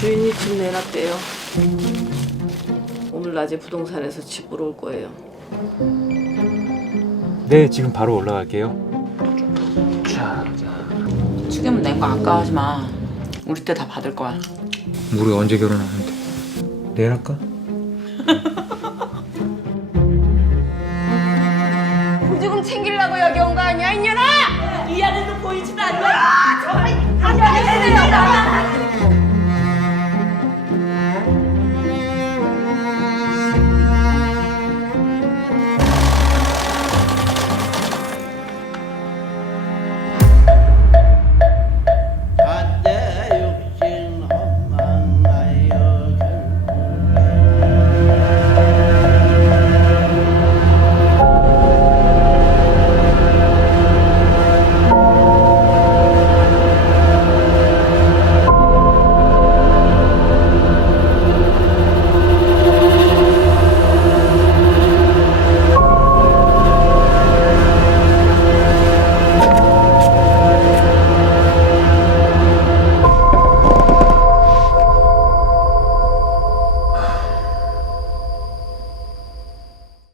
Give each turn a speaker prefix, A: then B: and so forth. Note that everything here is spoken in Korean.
A: 주인이 집 내놨대요. 오늘 낮에 부동산에서 집 보러 올 거예요.
B: 네, 지금 바로 올라갈게요.
C: 지금은 내거 아까워하지 마. 우리 때 다 받을 거야.
B: 우리 언제 결혼하는데? 내일 할까?
A: 보조금 챙기려고 여기 온 거 아니야, 이년아?